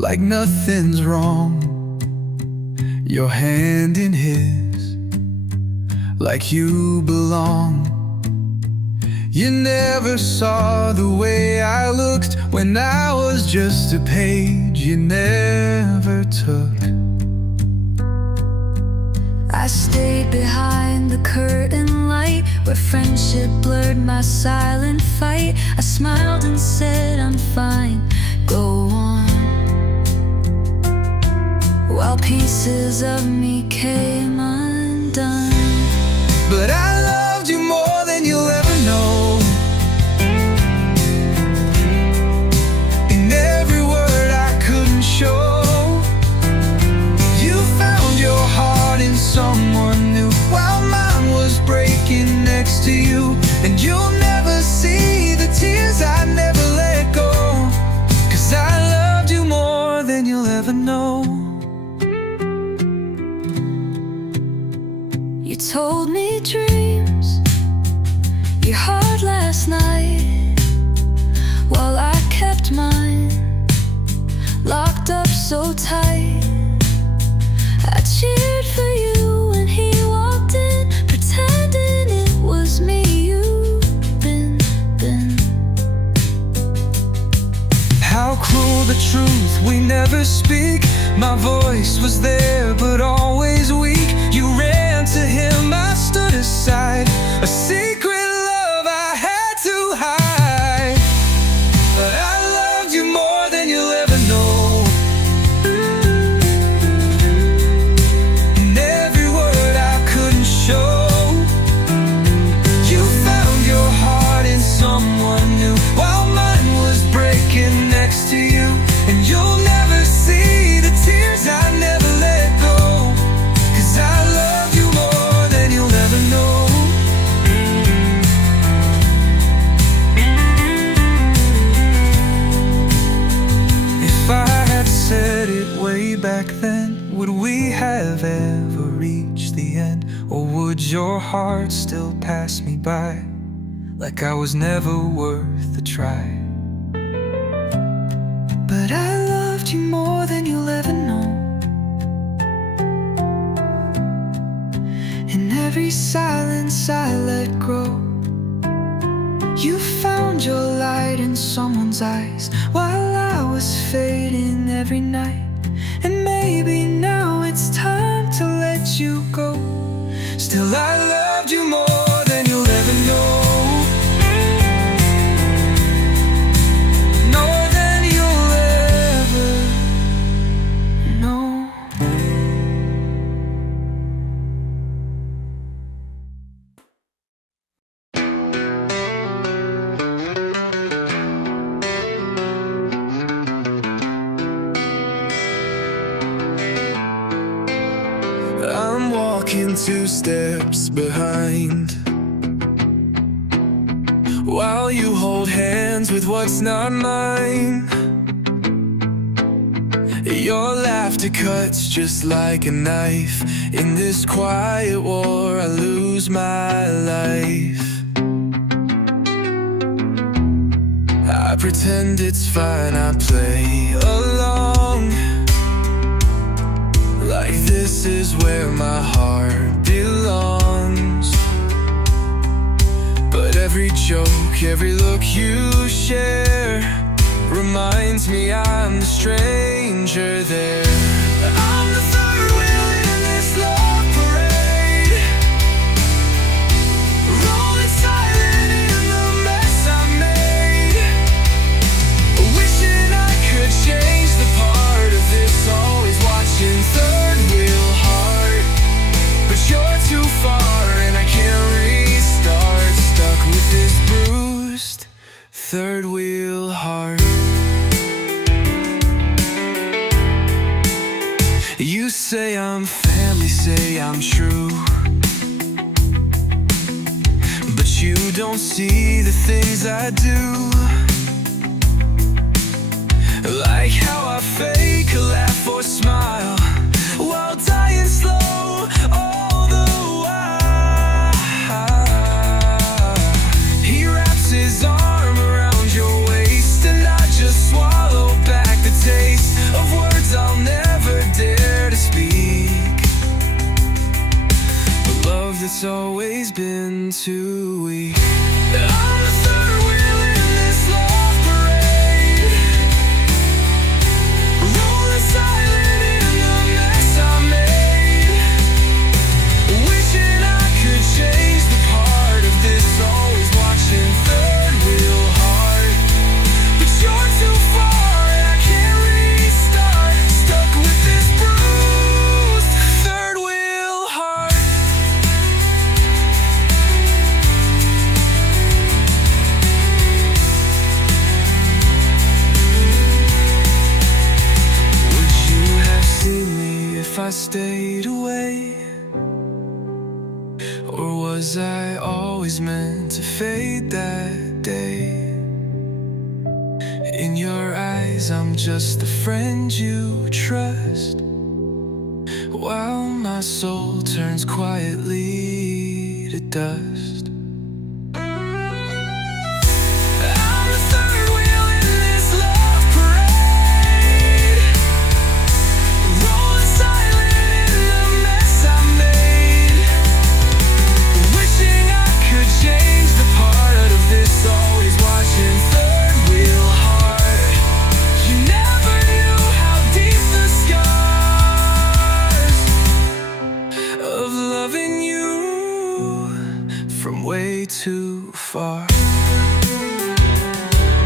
like nothing's wrong. Your hand in his, like you belong. You never saw the way I looked when I was just a page you never took. I stayed behind the curtain light where friendship blurred my silent fight. I smiled and said, I'm fine, go on. While pieces of me came undone. But I loved you more than you'll ever know. In every word I couldn't show. You found your heart in someone new, while mine was breaking next to you. And you'll never see the tears I never let go, 'cause I loved you more than you'll ever know. You told me dreams, your heart last night, while I kept mine locked up so tight. I cheered for you when he walked in, pretending it was me you've been. How cruel the truth, we never speak. My voice was there but always weak. You ran to him, I stood aside. A secret love I had to hide. But I loved you more than you'll ever know. In every word I couldn't show. You found your heart in someone new, while mine was breaking next to you. And you'll never see the tears I never let go, 'cause I love you more than you'll ever know. If I had said it way back then, would we have ever reached the end? Or would your heart still pass me by, like I was never worth a try? But I loved you more than you'll ever know. In every silence I let grow. You found your light in someone's eyes, while I was fading every night. And maybe now it's time to let you go. Still I loved you more than you'll ever know. I'm walking 2 steps behind, while you hold hands with what's not mine. Your laughter cuts just like a knife. In this quiet war I lose my life. I pretend it's fine, I play along, like this is where my heart belongs. But every joke, every look you share reminds me I'm the stranger there. I'm the third wheel in this love parade, rolling silent in the mess I made, wishing I could change the part of this always watching third wheel heart. But you're too far and I can't restart, stuck with this bruised third wheel heart. You say I'm family, say I'm true, but you don't see the things I do. Like how I fake a laugh or smile while dying slow all the while. He wraps his arm around your waist, and I just swallow back the taste of I stayed away? Or was I always meant to fade that day? In your eyes, I'm just a friend you trust, while my soul turns quietly to dust. I'm the third wheel in this love parade, rolling silent in the mess I made, wishing I could change the part of this always watching third wheel heart. You never knew how deep the scars of loving you from way too far.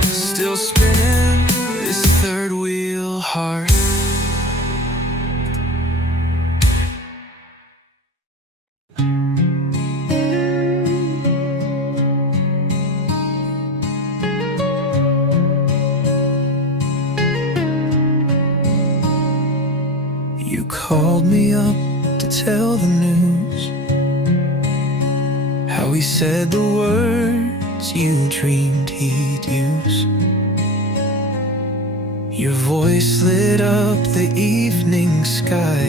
Still spinning this third wheel heart. You called me up to tell the news, how he said the words you dreamed he'd use. Your voice lit up the evening sky,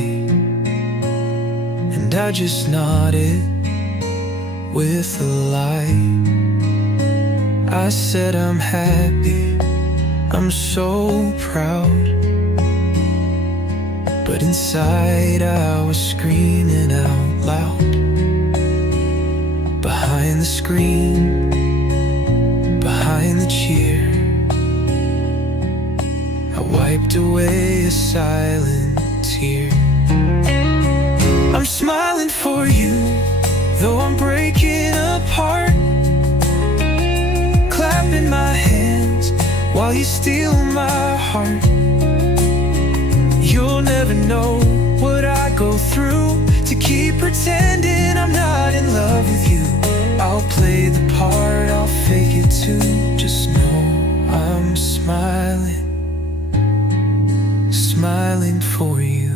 and I just nodded with a lie. I said I'm happy, I'm so proud, but inside I was screaming out loud. Behind the screen, behind the cheer, I wiped away a silent tear. I'm smiling for you, though I'm breaking apart, clapping my hands while you steal my heart. You'll never know what I go through to keep pretending I'm not in love with you. I'll play the part, I'll fake it too. Just know I'm smiling, smiling for you.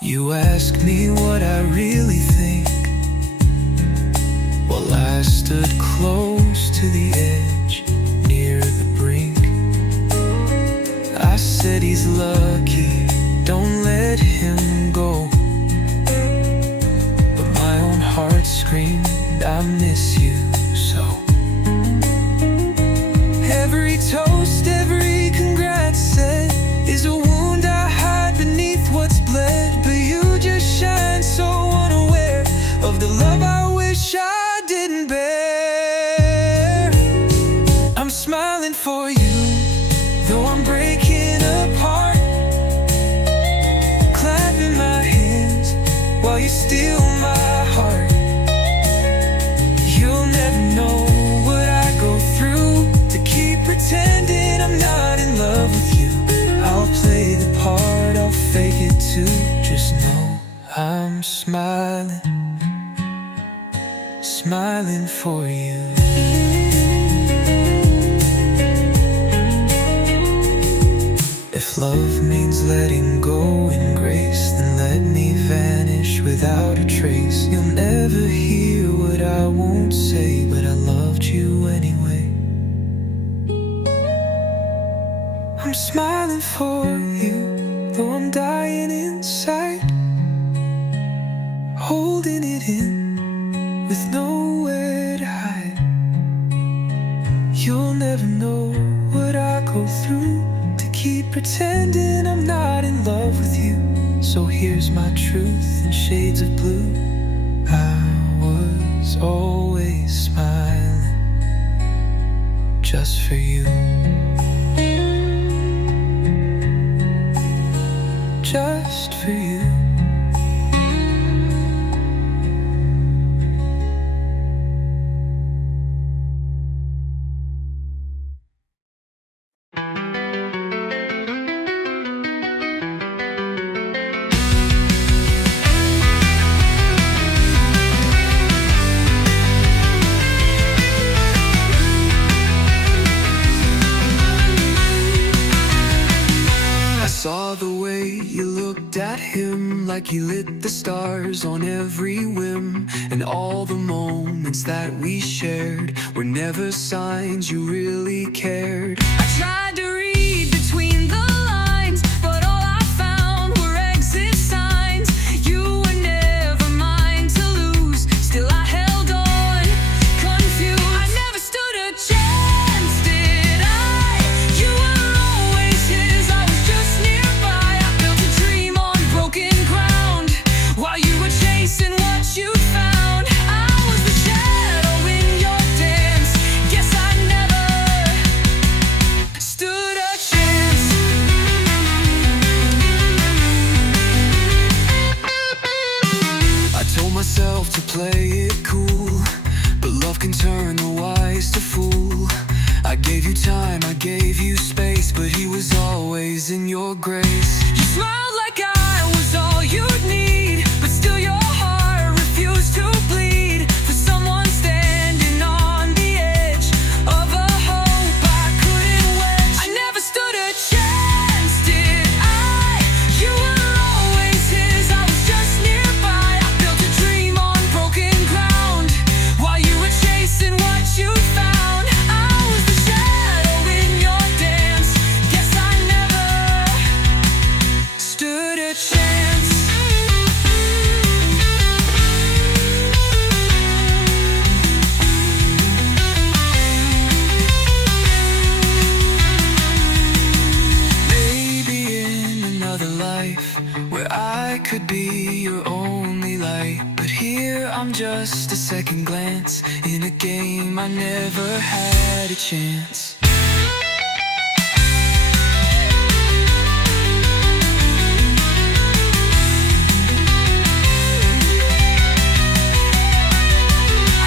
You ask me what I really think, while I stood close to the edge, near the brink. I said he's lucky, don't let him go, but my own heart screamed, I miss you so. Every toast, every congrats said is a wound I hide beneath what's bled, but you just shine so unaware of the love I wish I didn't bear. I'm smiling for you, though I'm breaking apart, clapping my hands while you steal my heart. You'll never know what I go through to keep pretending I'm not in love with you. I'll play the part, I'll fake it too. Just know I'm smiling, smiling for you. If love means letting go in grace, then let me vanish without a trace. You'll never hear what I won't say, but I loved you anyway. I'm smiling for you, though I'm dying inside, holding it in with nowhere to hide. You'll never know what I go through to keep pretending I'm not in love with you. So here's my truth in shades of blue. I was always smiling just for you, just for you. like he lit the stars on every whim. And all the moments that we shared were never signs you really cared. I tried to read between the lines, but all I found were exit signs. You were never mine to lose, still I held on, confused. I never stood a chance, did I? You were always his, I was just nearby. I built a dream on broken ground, while you were chasing what you'd found. I was the shadow in your dance, guess I never stood a chance. I told myself to play it cool, but love can turn the wise to fool. I gave you time, I gave you space, but he was always in your grace. You smiled like I was all you'd need, but still your heart refused to bleed for someone standing on the edge of a hope I couldn't wedge. I never stood a chance, did I? You were always his, I was just nearby. I built a dream on broken ground, while you were chasing what you'd found. I was the shadow in your dance, guess I never stood a chance. Maybe in another life, where I could be your only light, but here I'm just a second glance in a game I never had a chance.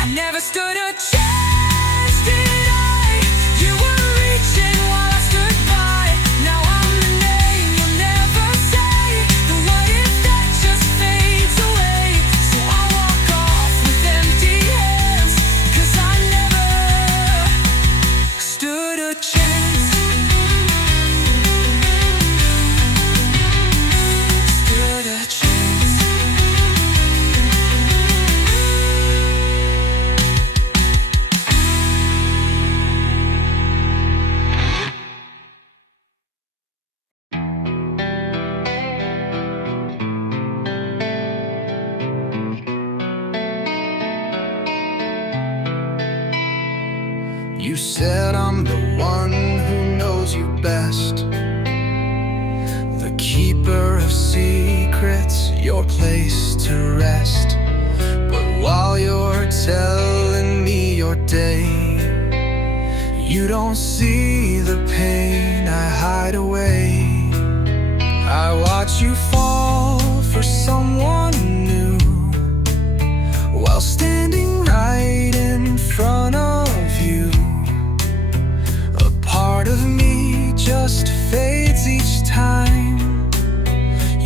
I never stood a chance, did I? You were reaching while I stood by. Now I'm the name you'll never say. The what if that just fades away. So I walk off with empty hands, 'cause I never stood a chance. Stood a chance. You said I'm the one who knows you best, the keeper of secrets, your place to rest. But while you're telling me your day, you don't see the pain I hide away. I watch you fall for someone new, while standing right in front of you. A part of me just fades each time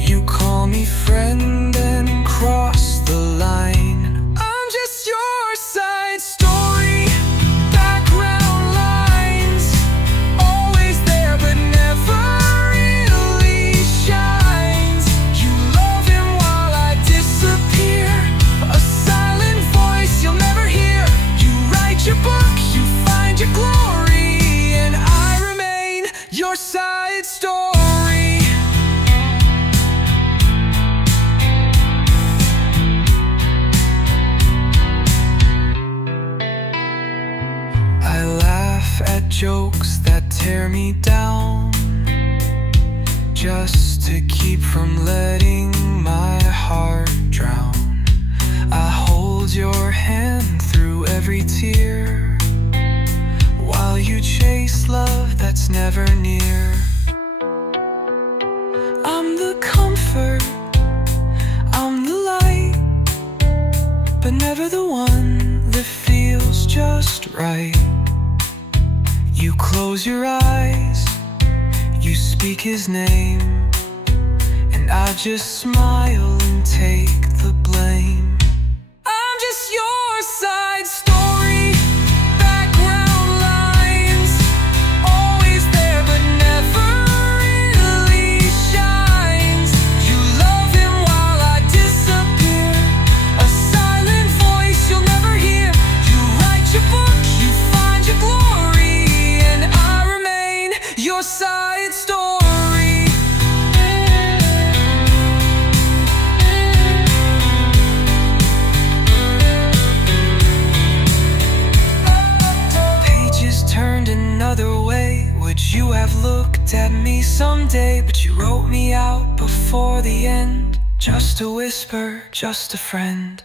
you call me friend and cross the line. I'm just your side story, background lines, always there but never really shines. You love him while I disappear, a silent voice you'll never hear. You write your book, you find your glory, and I remain your side story. I laugh at jokes that tear me down, just to keep from letting my heart drown. I hold your hand through every tear, while you chase love that's never near. I'm the comfort, I'm the light, but never the one that feels just right. You close your eyes, you speak his name, and I just smile and take the blame. I'm just your side story, background lines, always there but never really shines. You love him while have looked at me someday, but you wrote me out before the end. Just a whisper, just a friend.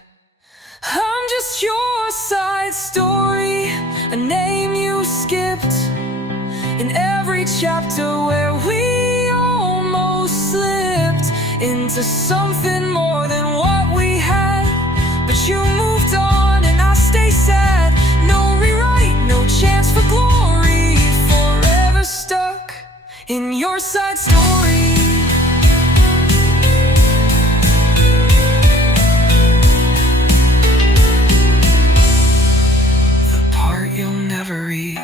I'm just your side story, a name you skipped in every chapter where we almost slipped into something more than what we had. But you moved on and I stay sad. No rewrite, no chance for glory. Forever stuck in your side story. The part you'll never read.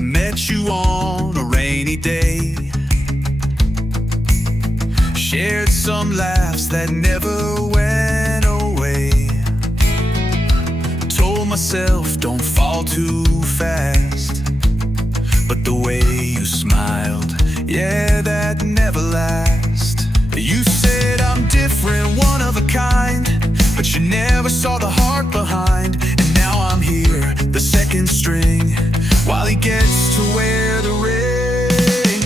Met you on a rainy day, shared some laughs that never went away. Told myself don't fall too fast, but the way you smiled, yeah, that never lasts. You said I'm different, one of a kind, but you never saw the heart behind. And now I'm here, the second string, while he gets to wear the ring.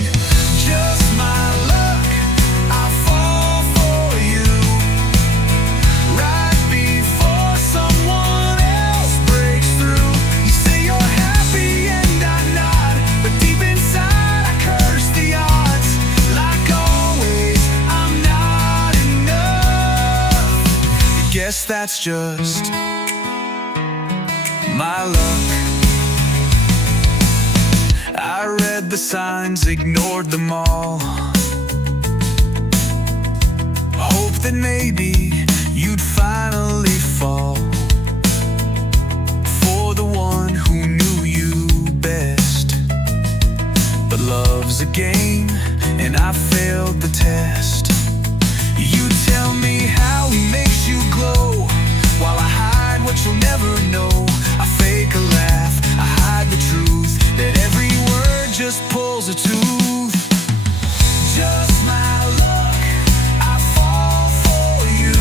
Just my luck, I fall for you right before someone else breaks through. You say you're happy and I'm not, but deep inside I curse the odds. Like always, I'm not enough. Guess that's just my luck. I read the signs, ignored them all. Hope that maybe you'd finally fall for the one who knew you best. But love's a game, and I failed the test. You tell me how he makes you glow, while I hide what you'll never know. I fake a laugh, I hide the truth, that every word just pulls a tooth. Just my luck, I fall for you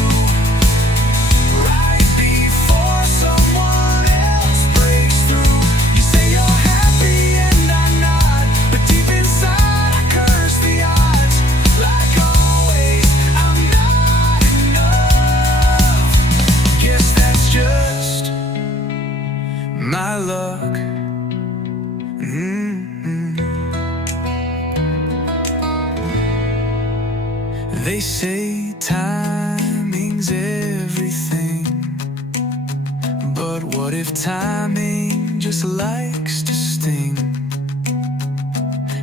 right before someone else breaks through. You say you're happy and I'm not, but deep inside I curse the odds. Like always, I'm not enough. Guess that's just my luck. They say timing's everything, but what if timing just likes to sting?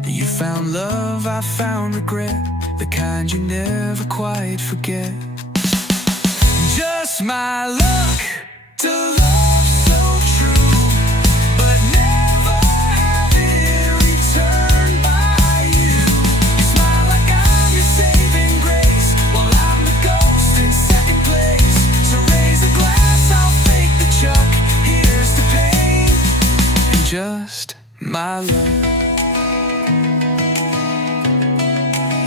You found love, I found regret, the kind you never quite forget. Just my luck to love so true, but never have it returned by you. You smile like I'm your saving grace, while I'm the ghost in second place. So raise a glass, I'll fake the chuck. Here's to pain and just my luck.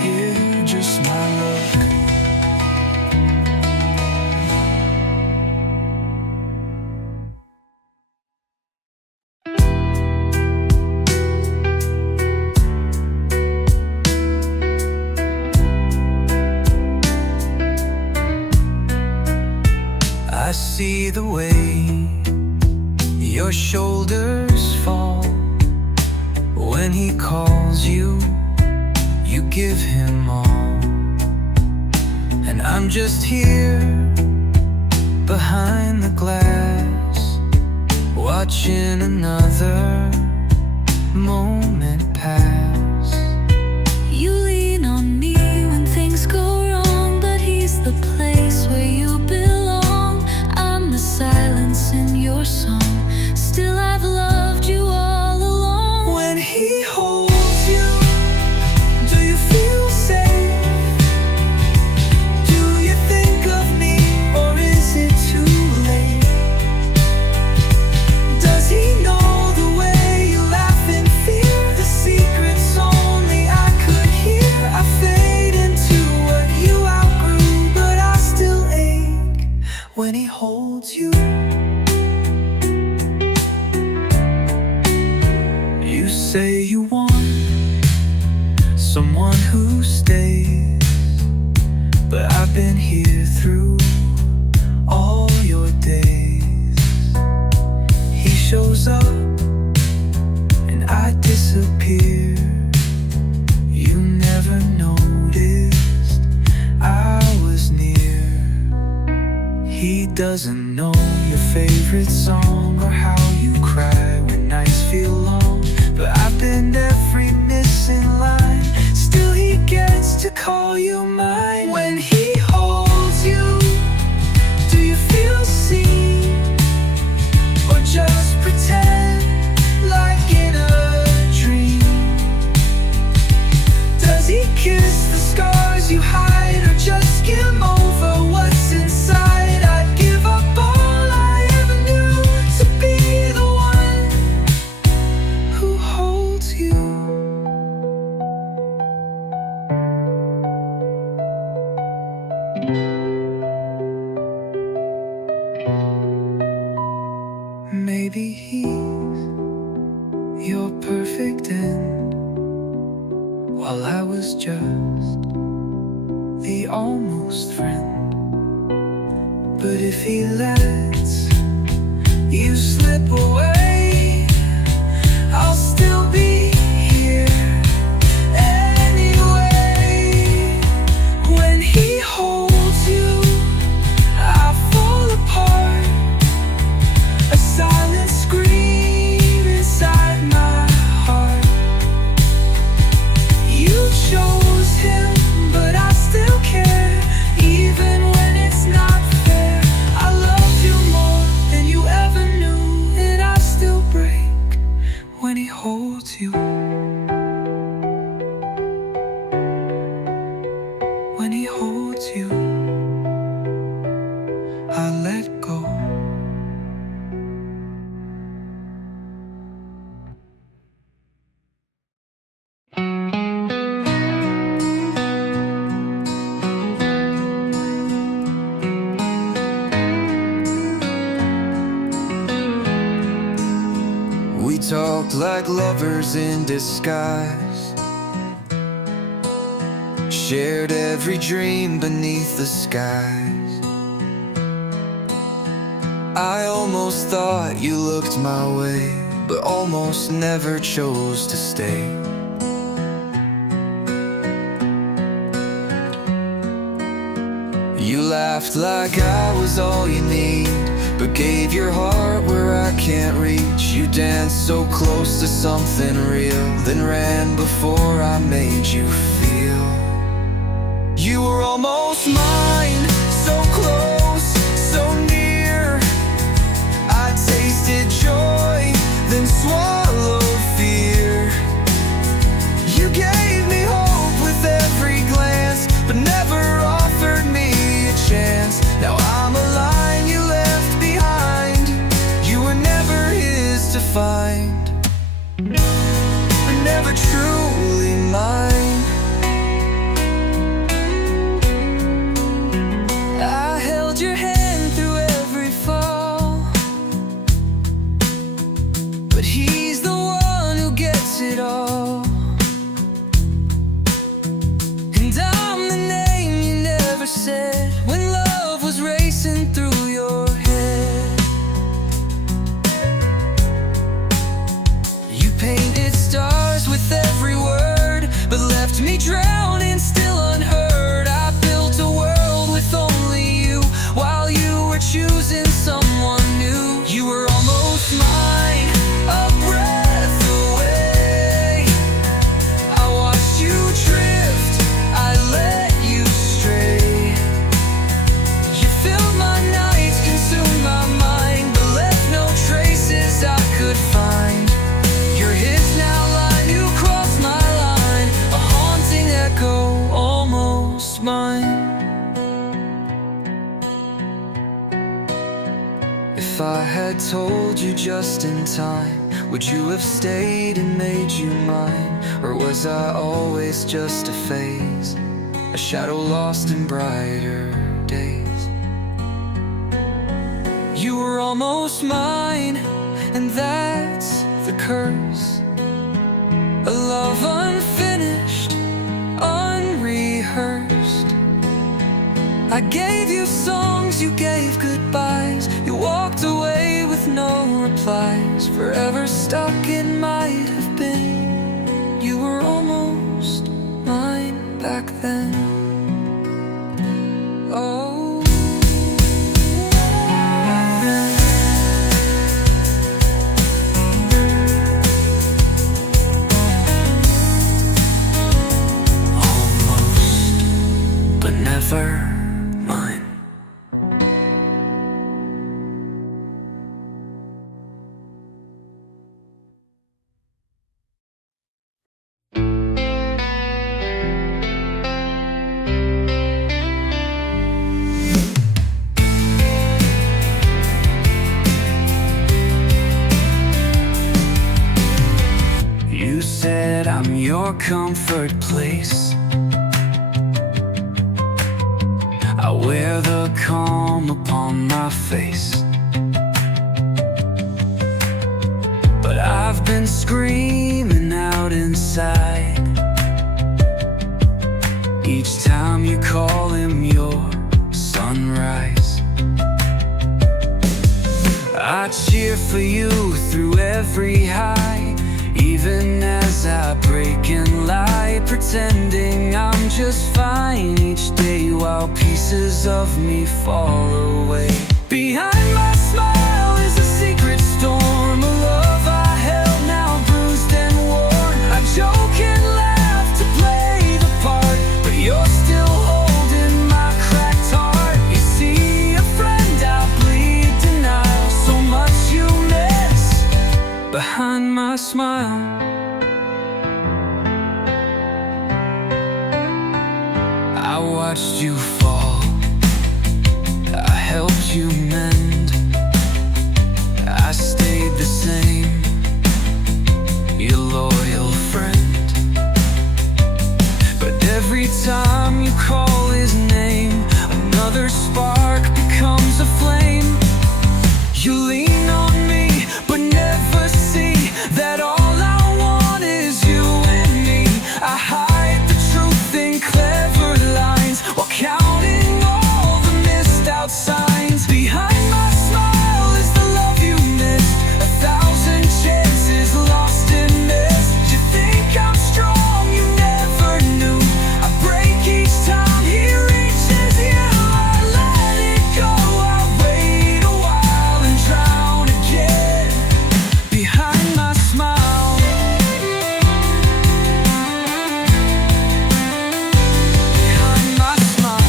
Yeah, just my luck. I see the way your shoulders fall when he calls you, you give him all. And I'm just here behind the glass, watching another moment pass. You lean on me when things go wrong, but he's the place where you belong. I'm the silence in your song, still I've loved you all along. When he holds you, do you feel safe? someone who stays. But I've been here through all your days. He shows up and I disappear. You never noticed I was near. He doesn't know your favorite song or how you cry when nights feel long. But I've been every missing line. Still he gets to call you mine. When he holds you, do you feel seen? Or just pretend like in a dream? Does he kiss the scars you hide, or just skim over what's inside? I'd give up all I ever knew to be the one who holds you. Maybe he's your perfect end, while I was just the almost friend. But if he lets you slip away, I'll still be here anyway. When he holds you, I fall apart. A silent scream inside my heart. You chose him, but I still care, even when it's not fair. I love you more than you ever knew, and I still break when he holds you. When he holds you, I let go. We talked like lovers in disguise, shared every dream beneath the skies. I almost thought you looked my way, but almost never chose to stay. You laughed like I was all you need, but gave your heart where I can't reach. You danced so close to something real, then ran before I made you feel. You were almost mine, so close, so near. I tasted joy, then swallowed fear. You gave me hope with every glance, but never offered me a chance. Now I'm a line you left behind. You were never his to find, but never truly mine. I held your hand through every fall, but he's the one who gets it all. And I'm the name you never said when love was racing through your head. You painted stars with every word, but left me drowning, still unheard. I built a world with only you, while you were choosing someone new. You were almost mine, a breath away. I watched you drift, I let you stray. You filled my nights, consumed my mind, but left no traces I could find. You're his now, line you crossed my line, a haunting echo, almost mine. If I had told you just in time, would you have stayed and made you mine? Or was I always just a phase, a shadow lost in brighter days? You were almost mine, and that's the curse. A love unfinished, I gave you songs, you gave goodbyes. You walked away with no replies. Forever stuck it might have been. You were almost mine back then. Oh, almost, but never mine. You said I'm your comfort place. I wear the calm upon my face, but I've been screaming out inside each time you call him your sunrise. I cheer for you through every high, even as I break and lie, pretending I'm just fine each day while pieces of me fall away. Behind my smile is a secret storm, a love I held now bruised and worn. I joke and laugh to play the part, but you're still holding my cracked heart. You see, a friend I bleed denial, so much you miss behind my smile. I watched you fall, I helped you mend, I stayed the same, your loyal friend. But every time you call his name, another spark becomes a flame. You lean on me, but never see that all I want is you and me. I hide the truth in clever lines while counting all the missed out signs. Behind my smile is the love you missed, 1,000 chances lost and missed. You think I'm strong, you never knew. I break each time he reaches you. I let it go, I wait a while and drown again behind my smile. Behind my smile.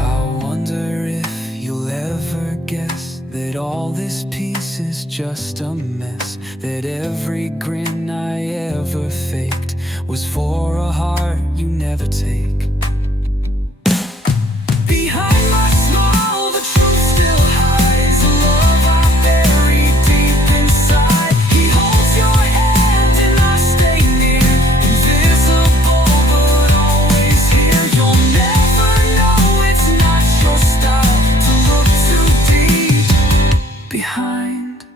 I wonder if you'll ever guess that all this piece is just a mess, that every grin I ever faked was for a heart you never take. Behind my smile, the truth still hides, a love I buried deep inside. He holds your hand and I stay near, invisible but always here. You'll never know, it's not your style to look too deep behind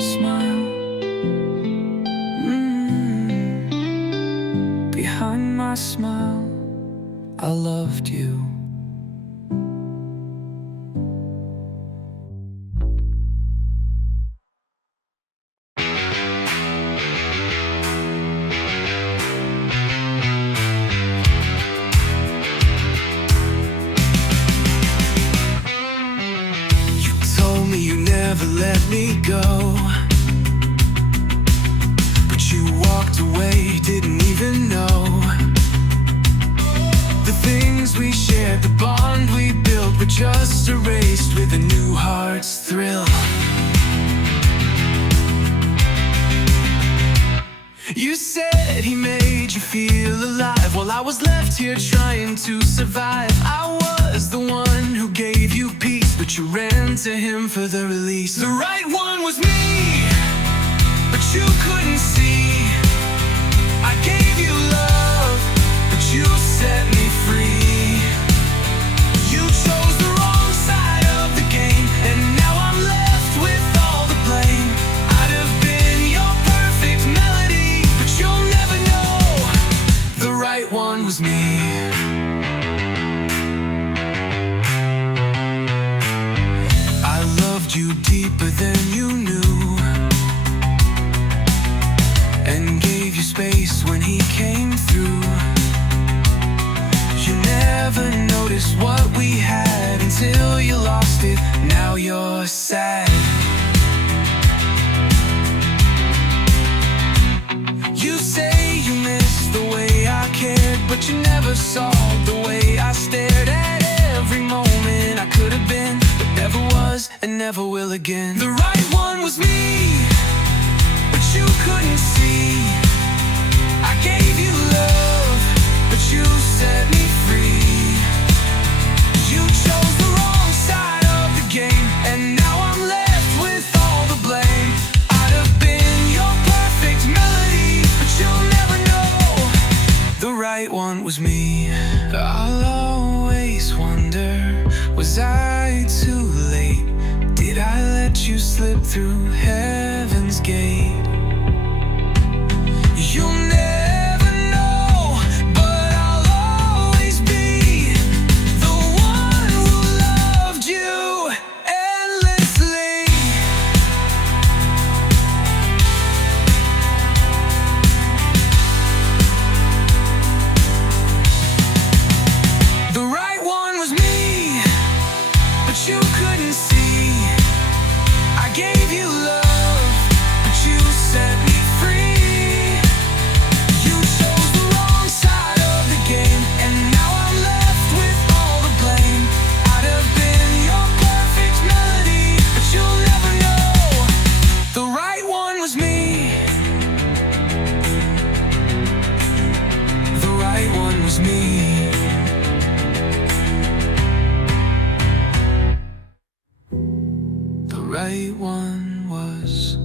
smile. Behind my smile, I loved you. You told me you never let me go, but you walked away, didn't even know the things we shared, the bond we built, were just erased with a new heart's thrill. You said he made you feel alive, while I was left here trying to survive. I was the one who gave you peace, but you ran to him for the release. The right one was me, but you couldn't see. I gave you love, but you set me free. You chose the wrong side of the game, and now I'm left with all the blame. I'd have been your perfect melody, but you'll never know real again. The right one was me, but you couldn't see. I gave you love, but you set me free. You chose the wrong side of the game, and now I'm left with all the blame. I'd have been your perfect melody, but you'll never know the right one was me. I'll always wonder, was I too late? Did I let you slip through heaven's gate? You'll never know, but I'll always be the one who loved you endlessly. The right one was me, but you couldn't see. I gave you love, but you set me free. You chose the wrong side of the game, and now I'm left with all the blame. I'd have been your perfect melody, but you'll never know the right one was me. The right one was me. The right one was